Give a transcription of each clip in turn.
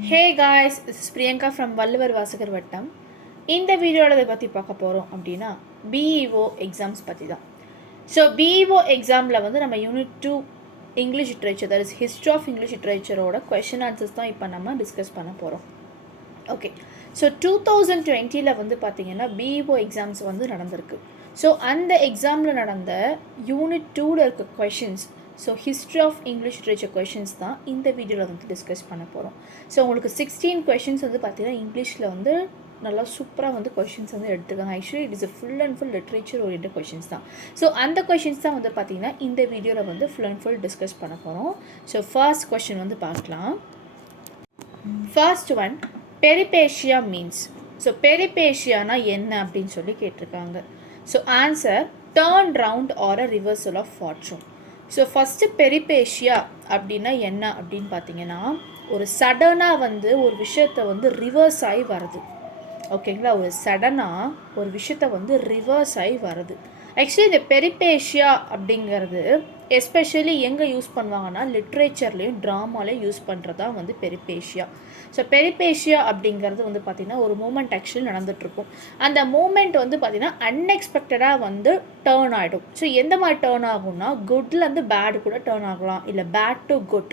Hey guys, this is Priyanka from Valluvar வாசகர் வட்டம். இந்த வீடியோவில் இதை பற்றி பார்க்க போகிறோம் அப்படின்னா பிஇஓ எக்ஸாம்ஸ் பற்றி தான். ஸோ பிஇஓ எக்ஸாமில் வந்து நம்ம unit 2 English literature, that is history of English லிட்ரேச்சரோட கொஷின் ஆன்சர்ஸ் தான் இப்போ நம்ம டிஸ்கஸ் பண்ண போகிறோம். ஓகே, ஸோ 2020 வந்து பார்த்திங்கன்னா பிஇஓ எக்ஸாம்ஸ் வந்து நடந்திருக்கு. ஸோ அந்த எக்ஸாமில் நடந்த யூனிட் 2ல் இருக்க questions, so history of English literature questions தான் இந்த வீடியோவில் வந்து டிஸ்கஸ் பண்ண போகிறோம். ஸோ உங்களுக்கு 16 கொஷின்ஸ் வந்து பார்த்திங்கன்னா இங்கிலீஷில் வந்து நல்லா சூப்பராக வந்து கொஷின்ஸ் வந்து எடுத்துருக்காங்க. Actually it is full and full literature oriented questions தான். ஸோ அந்த கொஷின்ஸ் தான் வந்து பார்த்திங்கன்னா இந்த வீடியோவில் வந்து ஃபுல் அண்ட் ஃபுல் டிஸ்கஸ் பண்ண போகிறோம். ஸோ ஃபர்ஸ்ட் கொஷின் வந்து பார்க்கலாம். First one, peripeteia means. So பெரிபேஷியானா என்ன அப்படின்னு சொல்லி கேட்டிருக்காங்க. So answer turn round or a reversal of fortune. So first peripeteia அப்படின்னா என்ன அப்படின்னு பார்த்தீங்கன்னா, ஒரு சடனாக வந்து ஒரு விஷயத்தை வந்து ரிவர்ஸ் ஆகி வருது. ஓகேங்களா, ஒரு சடனாக ஒரு விஷயத்தை வந்து ரிவர்ஸ் ஆகி வருது. ஆக்சுவலி இந்த பெரிபேஷியா அப்படிங்கிறது எஸ்பெஷலி எங்கே யூஸ் பண்ணுவாங்கன்னா லிட்ரேச்சர்லேயும் ட்ராமாலையும் யூஸ் பண்ணுறதா வந்து பெரிபேஷியா. ஸோ பெரிபேஷியா அப்படிங்கிறது வந்து பார்த்திங்கன்னா ஒரு மூமெண்ட் ஆக்சுவலி நடந்துகிட்ருக்கும். அந்த மூமெண்ட் வந்து பார்த்திங்கன்னா அன்எக்ஸ்பெக்டடாக வந்து டேர்ன் ஆகிடும். ஸோ எந்த மாதிரி டேர்ன் ஆகும்னா, குட்லேருந்து பேடு கூட டேர்ன் ஆகலாம், இல்லை பேட் டு குட்.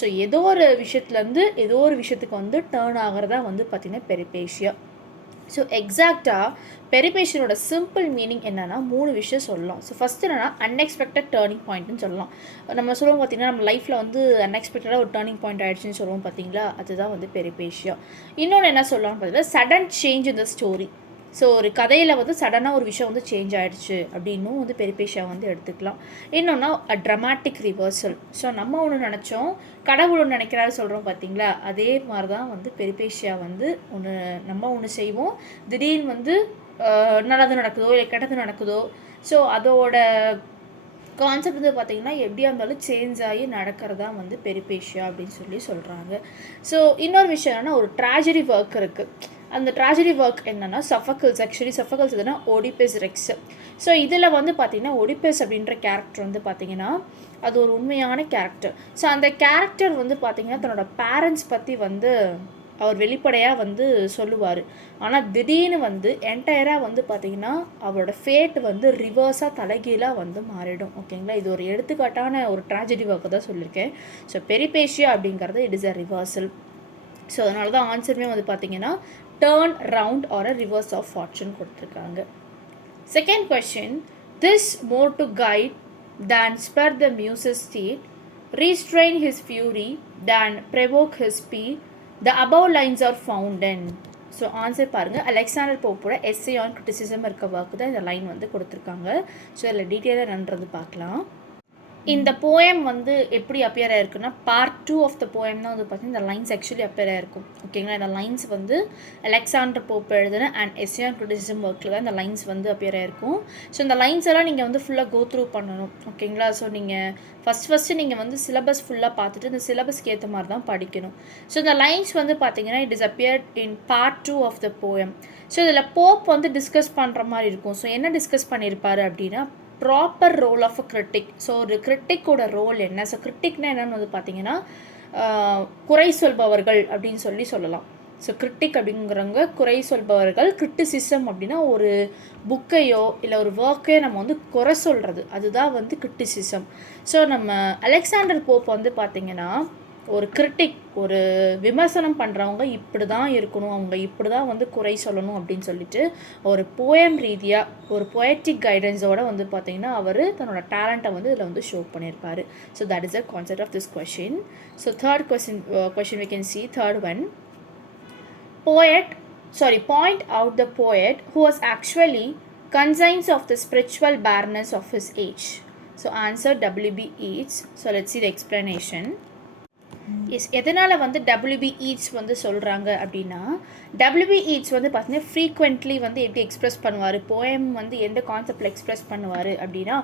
ஸோ ஏதோ ஒரு விஷயத்துலேருந்து ஏதோ ஒரு விஷயத்துக்கு வந்து டேர்ன் ஆகிறதா வந்து பார்த்திங்கன்னா பெரிபேஷியா. ஸோ எக்ஸாக்டாக பெரிபேஷனோட சிம்பிள் மீனிங் என்னென்னா 3 விஷயம் சொல்லலாம். ஸோ ஃபஸ்ட்டு என்னென்னா அன்எக்ஸ்பெக்டட் டேர்னிங் பாயிண்ட்னு சொல்லலாம். நம்ம சொல்லுவோம் பார்த்திங்கன்னா நம்ம லைஃப்பில் வந்து அன்எக்ஸ்பெக்டடாக ஒரு டேர்னிங் பாயிண்ட் ஆகிடுச்சுன்னு சொல்லுவோம் பார்த்தீங்களா, அதுதான் வந்து பெரிபேஷியா. இன்னொன்று என்ன சொல்லலாம்னு பார்த்தீங்கன்னா sudden change in the story. So ஒரு கதையில் வந்து சடனாக ஒரு விஷயம் வந்து சேஞ்ச் ஆகிடுச்சு அப்படின்னும் வந்து பெரிபேஷியா வந்து எடுத்துக்கலாம். இன்னொன்னா ட்ரமாட்டிக் ரிவர்சல். ஸோ நம்ம ஒன்று நினச்சோம், கடவுள் ஒன்று நினைக்கிறாரு சொல்கிறோம் பார்த்தீங்களா, அதே மாதிரி தான் வந்து பெரிபேஷியா வந்து நம்ம ஒன்று செய்வோம், திடீர்னு வந்து நல்லது நடக்குதோ இல்லை கெட்டது நடக்குதோ. ஸோ அதோட கான்செப்ட் வந்து பார்த்திங்கன்னா எப்படியா இருந்தாலும் சேஞ்ச் ஆகி நடக்கிறதா வந்து பெரிபேஷியா அப்படின்னு சொல்லி சொல்கிறாங்க. ஸோ இன்னொரு விஷயம் என்னென்னா ஒரு ட்ராஜடி ஒர்க் இருக்குது. அந்த ட்ராஜடி ஒர்க் என்னென்னா சஃபக்கிள்ஸ். ஆக்சுவலி சஃபக்கிள்ஸ் எதுனா ஓடிபஸ் ரெக்ஸ். ஸோ இதில் வந்து பார்த்திங்கன்னா ஓடிபஸ் அப்படின்ற கேரக்டர் வந்து பார்த்திங்கன்னா அது ஒரு உண்மையான கேரக்டர். ஸோ அந்த கேரக்டர் வந்து பார்த்திங்கன்னா தன்னோட பேரண்ட்ஸ் பற்றி வந்து அவர் வெளிப்படையாக வந்து சொல்லுவார். ஆனால் திடீர்னு வந்து என்டையராக வந்து பார்த்திங்கன்னா அவரோட ஃபேட் வந்து ரிவர்ஸாக தலைகீழாக வந்து மாறிடும். ஓகேங்களா, இது ஒரு எடுத்துக்காட்டான ஒரு ட்ராஜடி ஒர்க்கு தான் சொல்லியிருக்கேன். ஸோ பெரிபேஷியா அப்படிங்கிறது it is a reversal. So அதனால தான் ஆன்சருமே வந்து பார்த்திங்கன்னா turn round or a reverse of fortune கொடுத்துருக்காங்க. Second question, this more to guide than spur the muse's steed, restrain his fury than provoke his speed, the above lines are found in. So answer பாருங்கள், Alexander போப்போட essay on criticism இருக்க work தான் இந்த line வந்து கொடுத்துருக்காங்க. So இதில் டீட்டெயிலாக என்னன்றது பார்க்கலாம். இந்த போயம் வந்து எப்படி அப்பியர் ஆயிருக்குன்னா பார்ட் 2 ஆஃப் த போயம் தான் வந்து பார்த்தீங்கன்னா இந்த லைன்ஸ் ஆக்சுவலி அப்பியர் ஆயிருக்கும். ஓகேங்களா, இந்த லைன்ஸ் வந்து அலெக்சாண்டர் போப் எழுதின அண்ட் எஸ்ஸே ஆன் கிரிட்டிசிசம் ஒர்க்கில் தான் இந்த லைன்ஸ் வந்து அப்பியர் ஆயிருக்கும். ஸோ இந்த லைன்ஸ் எல்லாம் நீங்கள் வந்து ஃபுல்லாக கோ த்ரூ பண்ணணும். ஓகேங்களா, ஸோ நீங்கள் ஃபஸ்ட்டு நீங்கள் வந்து சிலபஸ் ஃபுல்லாக பார்த்துட்டு இந்த சிலபஸ்க்கு ஏற்ற மாதிரி தான் படிக்கணும். ஸோ இந்த லைன்ஸ் வந்து பார்த்தீங்கன்னா it is appeared in part 2 of the poem. So இதில் போப் வந்து டிஸ்கஸ் பண்ணுற மாதிரி இருக்கும். ஸோ என்ன டிஸ்கஸ் பண்ணியிருப்பாரு அப்படின்னா proper role of a critic. So ஒரு கிரிட்டிக்கோட ரோல் என்ன? ஸோ கிரிட்டிக்னா என்னென்னு வந்து பார்த்தீங்கன்னா குறை சொல்பவர்கள் அப்படின்னு சொல்லலாம். ஸோ கிரிட்டிக் அப்படிங்கிறவங்க குறை சொல்பவர்கள். கிரிட்டிசிசம் அப்படின்னா ஒரு புக்கையோ இல்லை ஒரு ஒர்க்கையோ நம்ம வந்து குறை சொல்கிறது, அதுதான் வந்து கிரிட்டிசிசம். ஸோ நம்ம அலெக்சாண்டர் போப் வந்து பார்த்திங்கன்னா ஒரு கிரிட்டிக், ஒரு விமர்சனம் பண்ணுறவங்க இப்படி தான் இருக்கணும், அவங்க இப்படி தான் வந்து குறை சொல்லணும் அப்படின்னு சொல்லிட்டு ஒரு போயம் ரீதியாக ஒரு பொயட்டிக் கைடன்ஸோடு வந்து பார்த்திங்கன்னா அவர் தன்னோட டேலண்ட்டை வந்து இதில் வந்து ஷோ பண்ணியிருப்பார். So that is the concept of this question. So third question we can see, third one, point out the poet who was actually conscious of the spiritual barrenness of his age. So answer W.B. Yeats. So let's see the explanation. Yes, எதனால் வந்து W.B. Yeats வந்து சொல்கிறாங்க அப்படின்னா, W.B. Yeats வந்து பார்த்தீங்கன்னா frequently வந்து எப்படி express பண்ணுவார், போயம் வந்து எந்த கான்செப்டில் எக்ஸ்ப்ரெஸ் பண்ணுவார் அப்படின்னா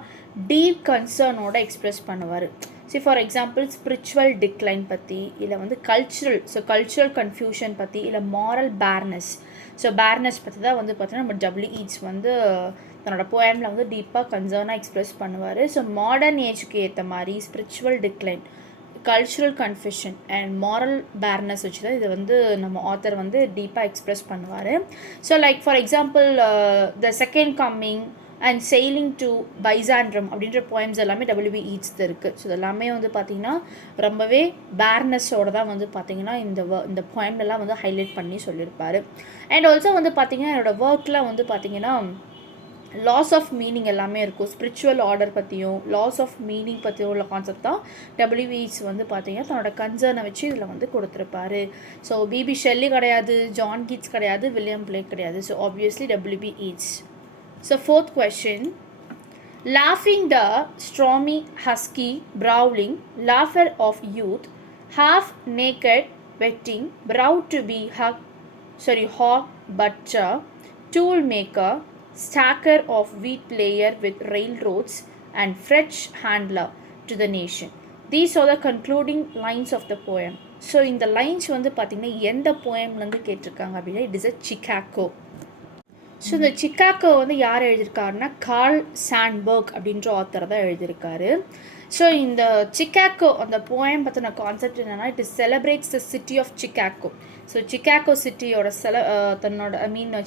டீப் கன்சர்னோட எக்ஸ்ப்ரெஸ் பண்ணுவார். So for example spiritual decline பற்றி, இல்லை வந்து கல்ச்சுரல் கன்ஃபியூஷன் பற்றி, இல்லை மாரல் பேர்னஸ். ஸோ பேர்னஸ் பற்றி தான் வந்து பார்த்தீங்கன்னா நம்ம W.B. Yeats வந்து தன்னோட போயமில் வந்து டீப்பாக கன்சர்னாக எக்ஸ்ப்ரெஸ் பண்ணுவார். ஸோ மாடர்ன் ஏஜுக்கு ஏற்ற மாதிரி spiritual decline, cultural confusion and moral Barnes வச்சு தான் இதை வந்து நம்ம ஆத்தர் வந்து டீப்பாக எக்ஸ்ப்ரெஸ் பண்ணுவார். So like for example the second coming and sailing to Byzantium அப்படின்ற போயம்ஸ் எல்லாமே டபிள்யூபி ஈட்ஸ் இருக்குது. ஸோ இதெல்லாமே வந்து பார்த்திங்கன்னா ரொம்பவே பேர்னஸோடு தான் வந்து பார்த்திங்கன்னா இந்த போயம்லலாம் வந்து ஹைலைட் பண்ணி சொல்லியிருப்பார். அண்ட் ஆல்சோ வந்து பார்த்திங்கன்னா என்னோடய ஒர்க்கில் வந்து பார்த்திங்கன்னா லாஸ் ஆஃப் மீனிங் எல்லாமே இருக்கும். ஸ்பிரிச்சுவல் ஆர்டர் பற்றியும் லாஸ் ஆஃப் மீனிங் பற்றியும் உள்ள கான்செப்ட் தான் டபிள்யூபிஸ் வந்து பார்த்திங்கன்னா தன்னோட கன்சர்னை வச்சு இதில் வந்து கொடுத்துருப்பாரு. ஸோ பிபி ஷெல்லி கிடையாது, ஜான் கீட்ஸ் கிடையாது, வில்லியம் பிளேக் கிடையாது. So obviously WB eats. So fourth question, laughing the stormy husky brawling laughter of youth, half naked wetting brow to be hog butcher, tool maker, stacker of wheat player with railroads and French handler to the nation. These are the concluding lines of the poem. So இந்த lines வந்து பார்த்திங்கன்னா எந்த போயம்லேருந்து கேட்டிருக்காங்க அப்படின்னா it is a Chicago. So இந்த Chicago வந்து யார் எழுதியிருக்காருன்னா curl Sandberg அப்படின்ற ஆத்தர் தான் எழுதியிருக்காரு. ஸோ இந்த சிக்காகோ அந்த போயம் பற்றின கான்செப்ட் என்னென்னா it is celebrates the city of Chicago. So Chicago சிட்டியோட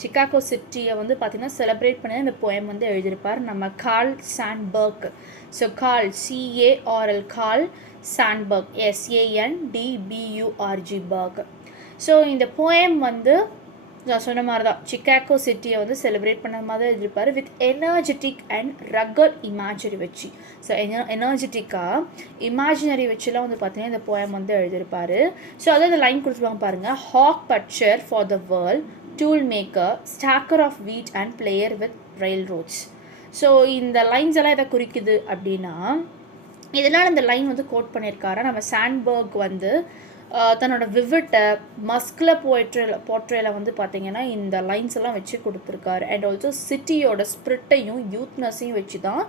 சிக்காகோ சிட்டியை வந்து பார்த்திங்கன்னா செலிப்ரேட் பண்ணி இந்த போயம் வந்து எழுதியிருப்பார் நம்ம Carl Sandburg. So Carl CARL Carl Sandburg SANDBURG Burg. So இந்த போயம் வந்து நான் சொன்ன மாதிரி தான் சிக்காகோ சிட்டியை வந்து செலிப்ரேட் பண்ண மாதிரி தான் எழுதியிருப்பார் with energetic and rugged imaginary வச்சு. ஸோ எனர்ஜெட்டிக்காக இமேஜினரி வச்சுலாம் வந்து பார்த்தீங்கன்னா இந்த போயம் வந்து எழுதியிருப்பார். ஸோ அதாவது லைன் கொடுத்துருவாங்க பாருங்கள், hog butcher for the world, tool maker, stacker of wheat and player with railroads. So இந்த லைன்ஸ் எல்லாம் இதை குறிக்குது அப்படின்னா இதனால் இந்த லைன் வந்து கோட் பண்ணியிருக்காரு நம்ம சாண்ட்பர்க் வந்து தன்னோட விவிட்டை மஸ்குலர் போர்ட்ரேயில் வந்து பார்த்திங்கன்னா இந்த லைன்ஸ் எல்லாம் வச்சு கொடுத்துருக்காரு. அண்ட் ஆல்சோ சிட்டியோட ஸ்பிரிட்டையும் யூத்னஸையும் வச்சு தான்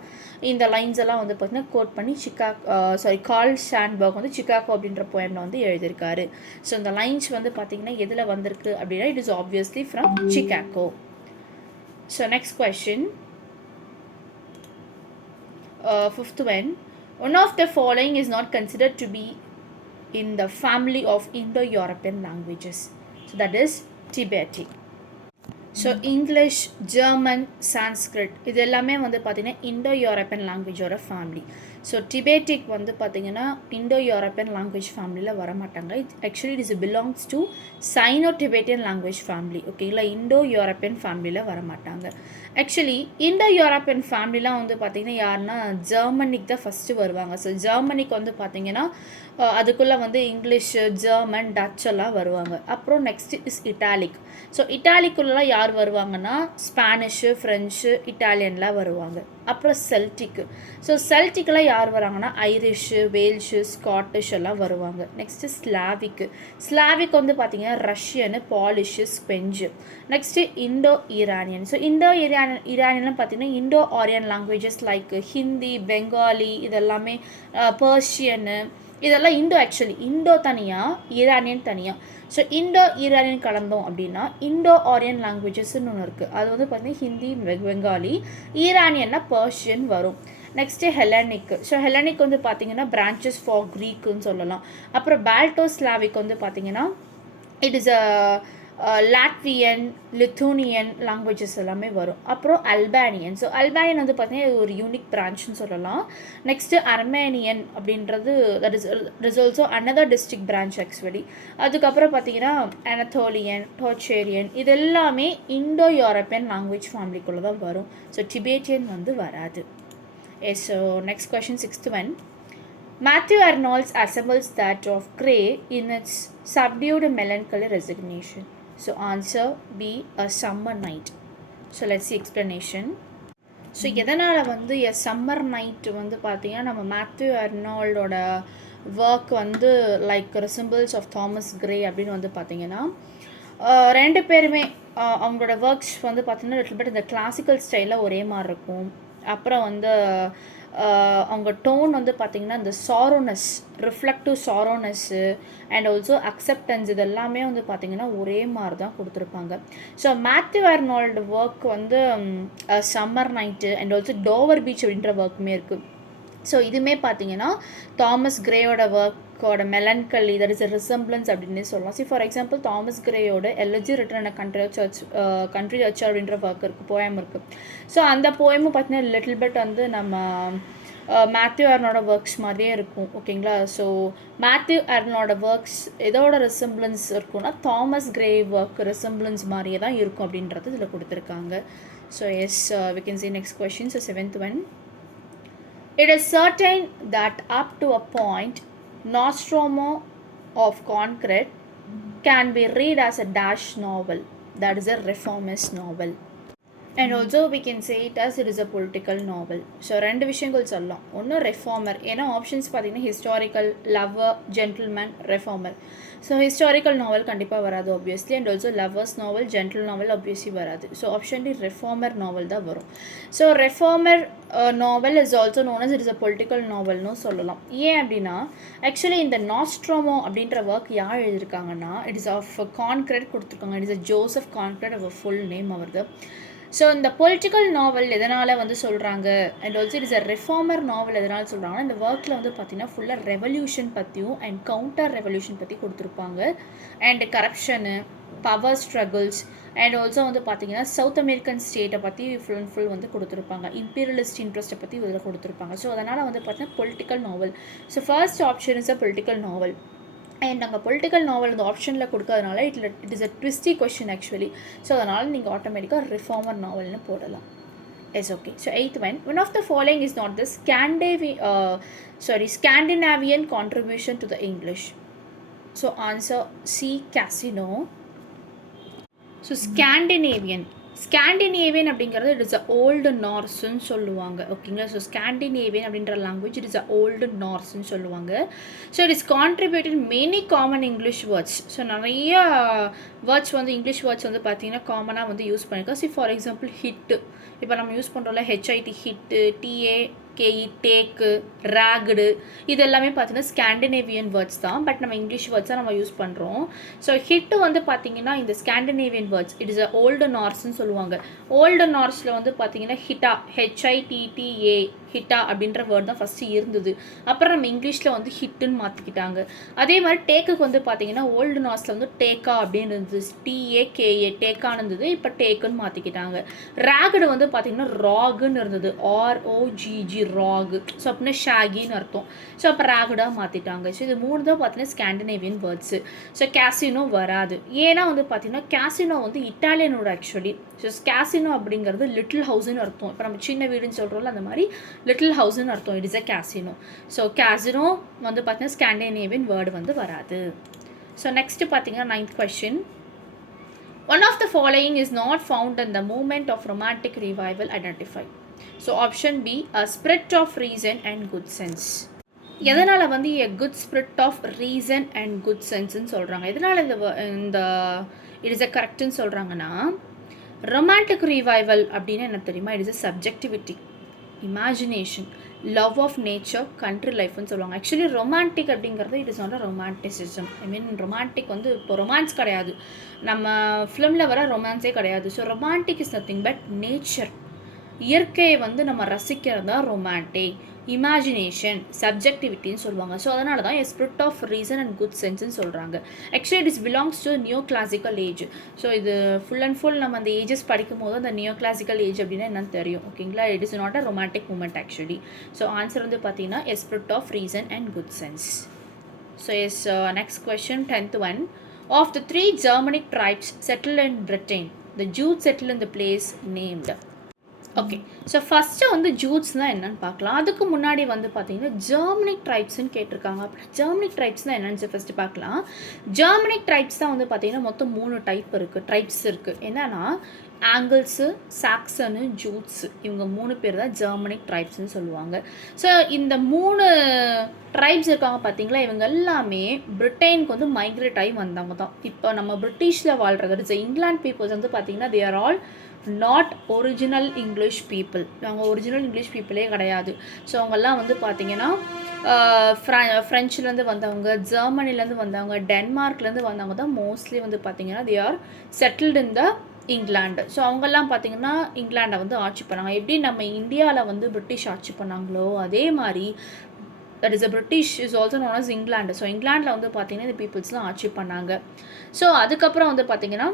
இந்த லைன்ஸ் எல்லாம் வந்து பார்த்திங்கன்னா கோட் பண்ணி கார்ல் சாண்ட்பர்க் வந்து சிக்காகோ அப்படின்ற போயமில் வந்து எழுதியிருக்காரு. ஸோ இந்த லைன்ஸ் வந்து பார்த்திங்கன்னா எதில் வந்திருக்கு அப்படின்னா it is obviously from Chicago. So next question, fifth one of the following is not considered to be in the family of Indo-European languages. So that is Tibetan. So English, German, Sanskrit இது எல்லாமே வந்து பார்த்திங்கன்னா Indo European லாங்குவேஜோட family. So டிபேட்டிக் வந்து பார்த்திங்கன்னா Indo European language ஃபேமிலியில் வரமாட்டாங்க. Actually it is belongs to cyano Tibetan language family. ஓகேங்களா, Indo European ஃபேமிலியில் வரமாட்டாங்க. ஆக்சுவலி இண்டோ யூரோப்பியன் ஃபேமிலிலாம் வந்து பார்த்திங்கன்னா யாருன்னா ஜெர்மனிக்கு தான் ஃபஸ்ட்டு வருவாங்க. ஸோ ஜெர்மனிக்கு வந்து பார்த்திங்கன்னா அதுக்குள்ளே வந்து இங்கிலீஷு, ஜெர்மன், டச் எல்லாம் வருவாங்க. அப்புறம் நெக்ஸ்ட் இஸ் இட்டாலிக். ஸோ இட்டாலிக்குள்ளலாம் யார் வருவாங்கன்னா ஸ்பானிஷு, ஃப்ரெஞ்சு, இட்டாலியன்லாம் வருவாங்க. அப்புறம் செல்டிக்கு. ஸோ செல்டிக்கெலாம் யார் வராங்கன்னா ஐரிஷு, வேல்ஷு, ஸ்காட்டிஷ் எல்லாம் வருவாங்க. நெக்ஸ்ட்டு ஸ்லாவிக் வந்து பார்த்திங்கன்னா Russian, Polish, Spanish. Next Indo Iranian. So Indo ஈரானியன்லாம் பார்த்திங்கன்னா Indo Aryan languages like Hindi, Bengali இதெல்லாமே, பர்ஷியனு இதெல்லாம் இண்டோ தனியாக, ஈரானியன் தனியாக. ஸோ இண்டோ ஈரானியன் கலந்தோம் அப்படின்னா இண்டோ ஆரியன் லாங்குவேஜஸ்ன்னு ஒன்று இருக்குது. அது வந்து பார்த்திங்கன்னா ஹிந்தி, பெங்காலி, ஈரானியன்னா பர்ஷியன் வரும். Next Hellenic. ஸோ ஹெலனிக் வந்து பார்த்திங்கன்னா பிரான்ச்சஸ் ஃபார் க்ரீக்குன்னு சொல்லலாம். அப்புறம் பால்டோ ஸ்லாவிக் வந்து பார்த்திங்கன்னா it is a Latvian, Lithuanian languages எல்லாமே வரும். அப்புறம் அல்பானியன். ஸோ அல்பானியன் வந்து பார்த்திங்கன்னா ஒரு யூனிக் பிரான்ச்னு சொல்லலாம். நெக்ஸ்ட்டு அர்மேனியன் அப்படின்றது that is also another district branch actually. அதுக்கப்புறம் பார்த்திங்கன்னா அனத்தோலியன், டோச்சேரியன் இது எல்லாமே இண்டோ யூரோப்பியன் லாங்குவேஜ் ஃபேமிலிக்குள்ளே தான் வரும். ஸோ டிபேட்டியன் வந்து வராது. So next question, sixth one. Matthew Arnold assembles that of Gray in its subdued melancholy resignation. So answer B, a summer night. So let's see explanation. So எதனால் வந்து a summer night வந்து பார்த்திங்கன்னா நம்ம Matthew அர்னால்டோட work வந்து like resembles of Thomas Gray அப்படின்னு வந்து பார்த்திங்கன்னா ரெண்டு பேருமே அவங்களோட ஒர்க்ஸ் வந்து பார்த்திங்கன்னா லிட்டில் பட் இந்த கிளாசிக்கல் ஸ்டைலில் ஒரே மாதிரி இருக்கும். அப்புறம் வந்து அவங்க டோன் வந்து பார்த்திங்கன்னா இந்த சாரோனஸ், ரிஃப்ளெக்டிவ் சாரோனஸ்ஸு அண்ட் ஆல்சோ அக்செப்டன்ஸ் இது எல்லாமே வந்து பார்த்திங்கன்னா ஒரே மாதிரி தான் கொடுத்துருப்பாங்க. ஸோ மேத்யூ அர்னால்டு ஒர்க் வந்து summer night and also Dover beach அப்படின்ற ஒர்க்குமே இருக்குது. ஸோ இதுவுமே பார்த்திங்கன்னா தாமஸ் கிரேயோட ஒர்க் ஒர்க்கோட melancholy that is a resemblance அப்படின்னு சொல்லலாம். சி ஃபார் எக்ஸாம்பிள் தாமஸ் கிரேயோட elegy written a country church அப்படின்ற ஒர்க் இருக்குது, போயம் இருக்குது. ஸோ அந்த போயமும் பார்த்தீங்கன்னா லிட்டில் பிட் வந்து நம்ம மேத்யூ ஆர்னோட ஒர்க்ஸ் மாதிரியே இருக்கும். ஓகேங்களா? ஸோ மேத்யூ ஆர்னோட ஒர்க்ஸ் எதோட ரெசம்பிளன்ஸ் இருக்குன்னா தாமஸ் கிரே ஒர்க் ரெசம்பிளன்ஸ் மாதிரியே தான் இருக்கும் அப்படின்றது இதில் கொடுத்துருக்காங்க. So yes we can see next question. So 7th one. It is certain that up to a point Nostromo of Concrete can be read as a dash novel, that is a reformist novel. And also we can say it as it is a political novel. So ரெண்டு விஷயங்கள் சொல்லலாம். ஒன்று reformer, ஏன்னா options பார்த்தீங்கன்னா historical, lover, gentleman, reformer. So historical novel கண்டிப்பாக வராது obviously, and also lovers novel, gentle novel obviously வராது. So option D reformer novel தான் வரும். So reformer novel is also known as it is a political நாவல்னு சொல்லலாம். ஏன் அப்படின்னா actually இந்த நாஸ்ட்ரோமோ அப்படின்ற ஒர்க் யார் எழுதியிருக்காங்கன்னா இட் இஸ் ஆஃப் கான்க்ரெட் கொடுத்துருக்காங்க. It is a Joseph கான்க்ரெட், our full name அவர்து. ஸோ இந்த பொலிட்டிக்கல் நாவல் எதனால் வந்து சொல்கிறாங்க and also it is a reformer novel எதனால் சொல்கிறாங்கன்னா இந்த ஒர்க்கில் வந்து பார்த்திங்கன்னா ஃபுல்லாக ரெவல்யூஷன் பற்றியும் அண்ட் கவுண்டர் ரெவல்யூஷன் பற்றி கொடுத்துருப்பாங்க. And corruption, power struggles and also வந்து பார்த்திங்கன்னா சவுத் அமெரிக்கன் ஸ்டேட்டை பற்றி ஃபுல் அண்ட் ஃபுல் வந்து கொடுத்துருப்பாங்க. இம்பீரியலிஸ்ட் இன்ட்ரெஸ்ட்டை பற்றி இதில் கொடுத்துருப்பாங்க. ஸோ அதனால் வந்து பார்த்திங்கன்னா political novel. So first option is a political novel. And நாங்கள் பொலிட்டிக்கல் நாவல் இந்த ஆப்ஷனில் கொடுக்கறதுனால it is a twisty question actually. So அதனால் நீங்கள் ஆட்டோமேட்டிக்காக ரிஃபார்மர் நாவல்னு போடலாம். S okay. So 8th one of the following is not the Scandinavian contribution to the English. So answer C, Casino. So Scandinavian அப்படிங்கிறது it is a old நார்ஸ்ன்னு சொல்லுவாங்க. ஓகேங்களா? So Scandinavian அப்படின்ற language it is a old நார்ஸ்ன்னு சொல்லுவாங்க. So it is contributed many common English words. So நிறைய words வந்து English words வந்து பார்த்தீங்கன்னா காமனாக வந்து யூஸ் பண்ணியிருக்கோம். சி ஃபார் எக்ஸாம்பிள் ஹிட்டு, இப்போ நம்ம யூஸ் பண்ணுறோம்ல H I T, hit, T A K E, take, ragged, இது எல்லாமே பார்த்தீங்கன்னா ஸ்காண்டினேவியன் வேர்ட்ஸ் தான். பட் நம்ம இங்கிலீஷ் வேர்ட்ஸாக நம்ம யூஸ் பண்ணுறோம். ஸோ ஹிட்டு வந்து பார்த்தீங்கன்னா இந்த Scandinavian words it is a old நார்ஸ்ன்னு சொல்லுவாங்க. ஓல்டு நார்ஸில் வந்து பார்த்தீங்கன்னா ஹிட்டா, ஹெச்ஐடிடிஏ, ஹிட்டா அப்படின்ற வேர்ட் தான் ஃபஸ்ட்டு இருந்தது. அப்புறம் நம்ம இங்கிலீஷில் வந்து ஹிட்டுன்னு மாற்றிக்கிட்டாங்க. அதே மாதிரி டேக்குக்கு வந்து பார்த்தீங்கன்னா ஓல்டு நார்ஸில் வந்து டேக்கா அப்படின்னு இருந்தது, டிஏகேஏ டேக்கான்னு இருந்தது, இப்போ டேக்குன்னு மாற்றிக்கிட்டாங்க. ரேகுடு வந்து பார்த்தீங்கன்னா ராகுன்னு இருந்தது, ஆர்ஓஜிஜி ராகு. ஸோ அப்படின்னா ஷாகின்னு அர்த்தம். ஸோ அப்போ ரேகுடாக மாற்றிட்டாங்க. ஸோ இது மூணு தான் பார்த்தீங்கன்னா ஸ்காண்டினேவியன் வேர்ட்ஸு. ஸோ கேசினோ வராது. ஏன்னா வந்து பார்த்தீங்கன்னா கேசினோ வந்து இட்டாலியனோட ஆக்சுவலி. ஸோ கேசினோ அப்படிங்கிறது லிட்டில் ஹவுஸ்ன்னு அர்த்தம். இப்போ நம்ம சின்ன வீடுன்னு சொல்கிறோம்ல அந்த மாதிரி லிட்டில் ஹவுஸ்ன்னு அர்த்தம். It is a casino. So casino வந்து பார்த்தீங்கன்னா ஸ்காண்டினேவியன் வேர்டு வந்து வராது. ஸோ நெக்ஸ்ட்டு பார்த்தீங்கன்னா 9th question. One of the following is not found in the movement of romantic revival. Identify. So option B, a spirit of reason and good sense. எதனால் வந்து a good spirit of reason and good senseன்னு சொல்கிறாங்க? எதனால் இந்த it is a correctன்னு சொல்கிறாங்கன்னா romantic revival அப்படின்னு என்ன தெரியுமா? It is a subjectivity, imagination, love of nature, country லைஃப்னு சொல்லுவாங்க. ஆக்சுவலி ரொமான்டிக் அப்படிங்கிறது it is not a romanticism. I mean romantic வந்து இப்போ ரொமான்ஸ் கிடையாது, நம்ம ஃபிலிமில் வர ரொமான்ஸே கிடையாது. So romantic is nothing but nature, இயற்கையை வந்து நம்ம ரசிக்கிறது தான் ரொமான்டிக். இமேஜினேஷன், சப்ஜெக்டிவிட்டின்னு சொல்லுவாங்க. ஸோ அதனால தான் spirit of reason and good சென்ஸ்ன்னு சொல்கிறாங்க. Actually it is belongs to neo classical age. So இது ஃபுல் அண்ட் ஃபுல் நம்ம அந்த ஏஜஸ் படிக்கும் போது அந்த நியோ கிளாசிக்கல் ஏஜ் அப்படின்னா என்னன்னு தெரியும். ஓகேங்களா? It is not a romantic moment actually. So answer வந்து பார்த்தீங்கன்னா spirit of reason and good sense. So next question 10th one. Of the 3 Germanic tribes settled in Britain, the Jews settled in the place named. Okay. So first வந்து ஜூட்ஸ்னால் என்னென்னு பார்க்கலாம். அதுக்கு முன்னாடி வந்து பார்த்தீங்கன்னா Germanic ட்ரைப்ஸ்ன்னு கேட்டிருக்காங்க. அப்படி ஜெர்மனிக் ட்ரைப்ஸ்னால் என்னென்னு ஃபஸ்ட்டு பார்க்கலாம். ஜெர்மனிக் ட்ரைப்ஸ் தான் வந்து பார்த்தீங்கன்னா மொத்தம் 3 டைப் இருக்குது, ட்ரைப்ஸ் இருக்குது. என்னென்னா ஆங்கிள்ஸு, சாக்சனு, ஜூட்ஸு, இவங்க 3 பேர் தான் ஜெர்மனிக் ட்ரைப்ஸ்ன்னு சொல்லுவாங்க. ஸோ இந்த 3 ட்ரைப்ஸ் இருக்காங்க பார்த்தீங்களா, இவங்க எல்லாமே பிரிட்டனுக்கு வந்து மைக்ரேட் ஆகி வந்தவங்க தான். இப்போ நம்ம பிரிட்டிஷில் வாழ்கிறது இங்கிலாந்து பீப்புள்ஸ் வந்து பார்த்தீங்கன்னா they are all not original English people. அவங்க ஒரிஜினல் இங்கிலீஷ் பீப்புளே கிடையாது. ஸோ அவங்கெல்லாம் வந்து பார்த்திங்கன்னா ஃப்ரெஞ்சுலேருந்து வந்தவங்க, ஜெர்மனிலேருந்து வந்தவங்க, டென்மார்க்லேருந்து வந்தவங்க தான் மோஸ்ட்லி வந்து பார்த்திங்கன்னா they are settled in the England. So அவங்கெல்லாம் பார்த்திங்கன்னா இங்கிலாண்டை வந்து ஆட்சி பண்ணாங்க. எப்படி நம்ம இந்தியாவில் வந்து பிரிட்டிஷ் ஆட்சி பண்ணாங்களோ அதே மாதிரி that is British is also known as England. So இங்கிலாண்டில் வந்து பார்த்திங்கன்னா இந்த பீப்புள்ஸ்லாம் ஆட்சி பண்ணாங்க. ஸோ அதுக்கப்புறம் வந்து பார்த்திங்கன்னா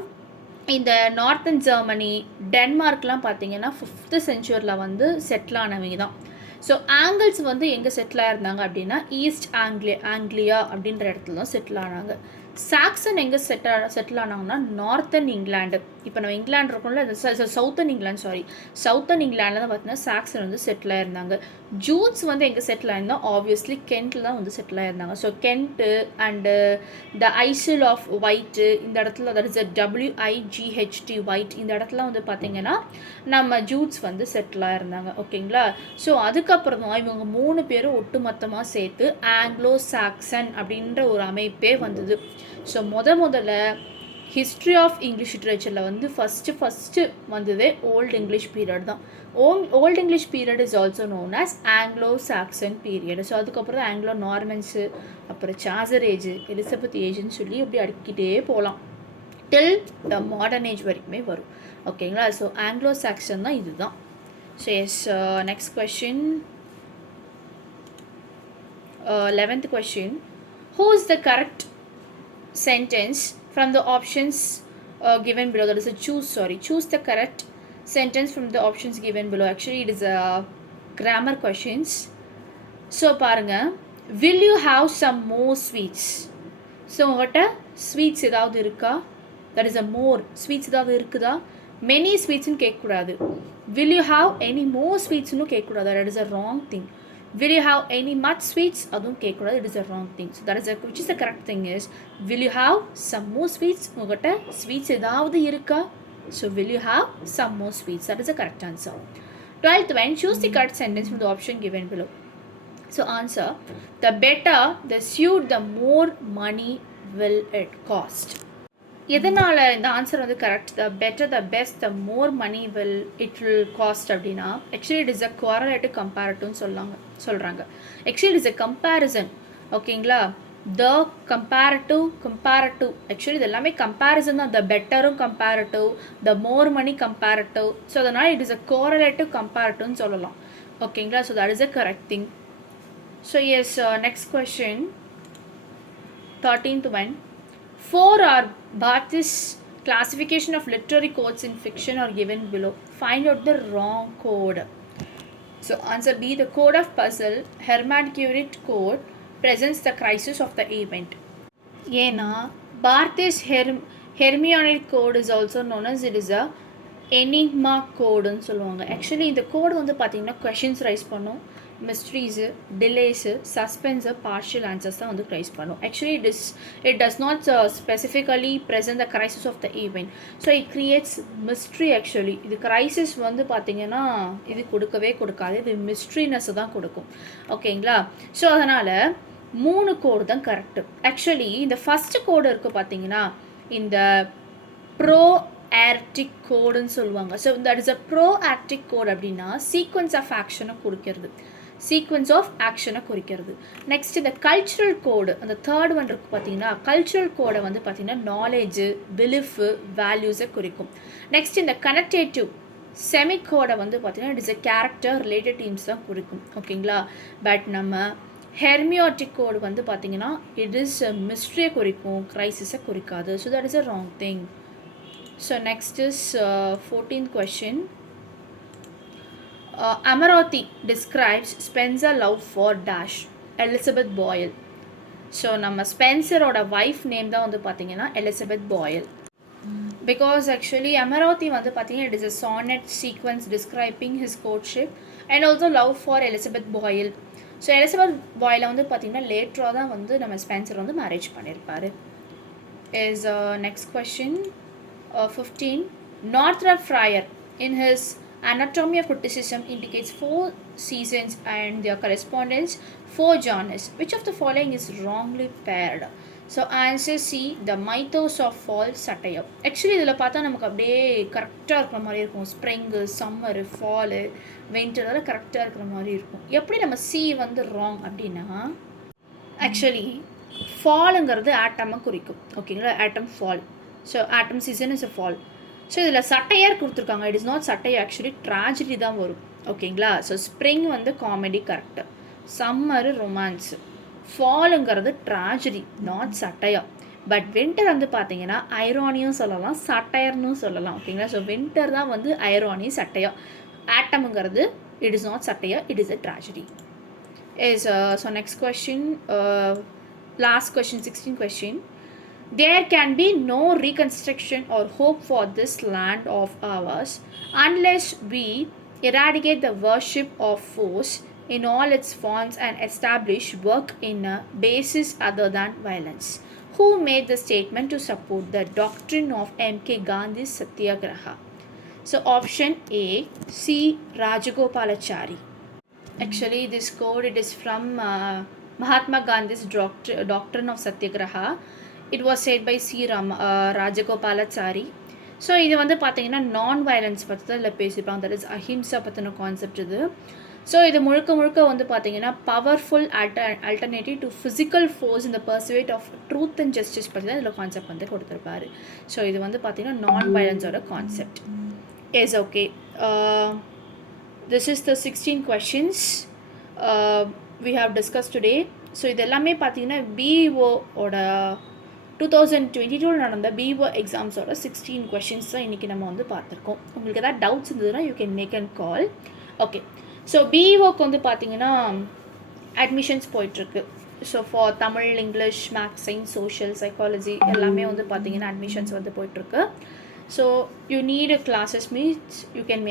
இந்த நார்த்தன் ஜெர்மனி, டென்மார்க்லாம் பார்த்திங்கன்னா 5th செஞ்சுரியில் வந்து செட்டில் ஆனவங்க தான். ஸோ ஆங்கிள்ஸ் வந்து எங்கே செட்டில் ஆயிருந்தாங்க அப்படின்னா ஈஸ்ட் ஆங்கிலியா அப்படின்ற இடத்துல தான் செட்டில் ஆனாங்க. சாக்சன் எங்கே செட்டில் ஆனாங்கன்னா நார்த்தன் இங்கிலாண்டு. இப்போ நம்ம இங்கிலாந்து இருக்கோம்ல, சவுத்தன் இங்கிலாண்டில் தான் பார்த்தீங்கன்னா சாக்சன் வந்து செட்டில் ஆயிருந்தாங்க. ஜூட்ஸ் வந்து எங்கே செட்டில் ஆயிருந்தா ஆப்வியஸ்லி கென்ட்டில் தான் வந்து செட்டில் ஆயிருந்தாங்க. So Kent and the isle of Wight இந்த இடத்துல, தட் இஸ் WIGHT ஒயிட், இந்த இடத்துல வந்து பார்த்திங்கன்னா நம்ம ஜூட்ஸ் வந்து செட்டில் ஆயிருந்தாங்க. ஓகேங்களா. ஸோ அதுக்கப்புறம் தான் இவங்க 3 பேரும் ஒட்டுமொத்தமாக சேர்த்து ஆங்கிலோ சாக்சன் அப்படின்ற ஒரு அமைப்பே வந்தது. ஸோ முதல்ல ஹிஸ்ட்ரி ஆஃப் இங்கிலீஷ் லிட்ரேச்சரில் வந்து ஃபஸ்ட்டு வந்ததே ஓல்டு இங்கிலீஷ் பீரியட் தான். Old English period is also known as Anglo Saxon period. So அதுக்கப்புறம் தான் ஆங்கிலோ நார்மன்ஸு, அப்புறம் சாசர் ஏஜ், எலிசபெத் ஏஜ்னு சொல்லி அப்படி அடிக்கிட்டே போகலாம் டில் த மாடர்ன் ஏஜ் வரைக்குமே வரும். ஓகேங்களா. ஸோ ஆங்கிலோ சாக்சன் தான் இதுதான். So yes, next question, 11th question. Who is the correct sentence from the options given below? That is choose the correct sentence from the options given below. Actually it is a grammar questions. So பாருங்க, will you have some more sweets? So உங்கள்கிட்ட sweets ஏதாவது இருக்கா? that is a more sweets ஏதாவது இருக்குதா? many ஸ்வீட்ஸ்னு கேட்கக்கூடாது. will you have any more ஸ்வீட்ஸ்னு கேட்கக்கூடாது. that is a wrong thing. will you have any much sweets? அதுவும் கேட்கக்கூடாது. it is a wrong thing. So that is which is the correct thing is will you have some more sweets? உங்கள்கிட்ட sweets ஏதாவது இருக்கா? so will you have some more sweets? that is the correct answer. 12th one, choose the correct sentence from the option given below. so answer, the better the suit, the more money will it cost. எதனால் இந்த answer வந்து correct? The better, the best, the more money it will cost அப்படின்னா actually it is a correlative கம்பேரிட்டிவ்னு சொல்கிறாங்க. Actually it is a comparison. ஓகேங்களா. The comparative actually இது எல்லாமே comparison தான். த பெட்டரும் comparative, the more money comparative. So அதனால் it is a correlative கம்பேரிட்டிவ்னு சொல்லலாம். ஓகேங்களா. So that is a correct thing. So yes, next question, 13th one. For our Barth's classification of literary codes in fiction are given below. Find out the wrong code. So answer B, the code of puzzle, Hermann-Curie code presents the crisis of the event. ஏன்னா Barth's Hermionic code is also known as it is a enigma கோடுன்னு சொல்லுவாங்க. Actually இந்த கோடு வந்து பார்த்திங்கன்னா questions rise பண்ணும், mysteries, delays, suspense, partial answers தான் வந்து rise பண்ணும். Actually it does not specifically present the crisis of the event. So it creates mystery. Actually இது crisis வந்து பார்த்திங்கன்னா இது கொடுக்கவே கொடுக்காது, இது மிஸ்ட்ரினஸ் தான் கொடுக்கும். ஓகேங்களா. ஸோ அதனால் 3 கோடு தான் கரெக்டு. ஆக்சுவலி இந்த ஃபஸ்ட்டு கோடு இருக்குது பார்த்திங்கன்னா இந்த ப்ரோ ஆர்டிக் கோடுன்னு சொல்லுவாங்க. So that is a proairetic code அப்படின்னா சீக்வன்ஸ் ஆஃப் ஆக்ஷனை குறிக்கிறது. நெக்ஸ்ட் இந்த கல்ச்சுரல் கோடு, அந்த தேர்ட் ஒன் இருக்குது பார்த்தீங்கன்னா, கல்ச்சுரல் கோடை வந்து பார்த்திங்கன்னா நாலேஜு, பிலீஃபு, வேல்யூஸை குறிக்கும். நெக்ஸ்ட் இந்த கனெக்டேட்டிவ் செமிகோடை வந்து பார்த்திங்கன்னா it is a character related teams தான் குறிக்கும். ஓகேங்களா. பட் நம்ம ஹெர்மியோட்டிக் கோடு வந்து பார்த்திங்கன்னா இட் இஸ் மிஸ்ட்ரியை குறிக்கும், கிரைசிஸை குறிக்காது. So that is a wrong thing. So next is 14th question. Amarathi describes Spencer love for dash Elizabeth Boyle. So நம்ம ஸ்பென்சரோட வைஃப் நேம் தான் வந்து பார்த்தீங்கன்னா எலிசபெத் பாயில். பிகாஸ் ஆக்சுவலி அமராவதி வந்து பார்த்தீங்கன்னா it is a sonnet sequence describing his courtship and also love for Elizabeth Boyle. So Elizabeth பாயிலை வந்து பார்த்தீங்கன்னா லேட்டராக தான் வந்து நம்ம ஸ்பென்சர் வந்து மேரேஜ் பண்ணியிருப்பார். Is next question, 15. Northrop Fryer in his Anatomy of Criticism indicates 4 seasons and their correspondence 4 genres. Which of the following is wrongly paired? So answer C, the mythos of fall satire. Actually இதில் பார்த்தா நமக்கு அப்படியே கரெக்டாக இருக்கிற மாதிரி இருக்கும். Spring, summer, fall, winter அதெல்லாம் கரெக்டாக இருக்கிற மாதிரி இருக்கும். எப்படி நம்ம C வந்து ராங் அப்படின்னா ஆக்சுவலி ஃபாலுங்கிறது ஆட்டமை குறிக்கும். ஓகேங்களா. Autumn fall. So autumn season is a fall. So இதில் சட்டையர் கொடுத்துருக்காங்க. It is not satire, actually tragedy தான் வரும். ஓகேங்களா. ஸோ ஸ்ப்ரிங் வந்து காமெடி கரெக்டு. சம்மரு ரொமான்ஸு, ஃபாலுங்கிறது tragedy not satire. But winter வந்து பார்த்தீங்கன்னா ஐரானியும் சொல்லலாம், சட்டையர்னும் சொல்லலாம். ஓகேங்களா? ஸோ வின்டர் தான் வந்து ஐரானி, சட்டையர். ஆட்டமுங்கிறது it is not satire, it is a tragedy. So next question, last question, 16th question. There can be no reconstruction or hope for this land of ours unless we eradicate the worship of force in all its forms and establish work in a basis other than violence. Who made the statement to support the doctrine of M.K. Gandhi's Satyagraha? So option A, C. Rajagopalachari. Actually, this quote, it is from Mahatma Gandhi's doctrine of Satyagraha. It was said by C. Rajagopalachari. So இது வந்து பார்த்தீங்கன்னா non violence பற்றி தான் இதில் பேசியிருப்பாங்க. That is அஹிம்சா பற்றின concept இது. So இது முழுக்க முழுக்க வந்து பார்த்தீங்கன்னா powerful alternative to physical force இந்த persuade of truth and justice பற்றி தான் இதில் கான்செப்ட் வந்து கொடுத்துருப்பாரு. ஸோ இது வந்து பார்த்தீங்கன்னா நான் வயலன்ஸோட concept. Is okay. This is the 16 questions we have discussed today. ஸோ இது எல்லாமே பார்த்தீங்கன்னா BEO ஓட 2022 நடந்த BEO எக்ஸாம்ஸோட 16 questions தான் இன்றைக்கி நம்ம வந்து பார்த்துருக்கோம். உங்களுக்கு எதாவது டவுட்ஸ் இருந்ததுன்னா you can make and call. Okay. So BEOக்கு வந்து பார்த்தீங்கன்னா அட்மிஷன்ஸ் போயிட்டுருக்கு. So for Tamil, English, maths, science, social, psychology எல்லாமே வந்து பார்த்தீங்கன்னா அட்மிஷன்ஸ் வந்து போயிட்டுருக்கு. So you need classes means you can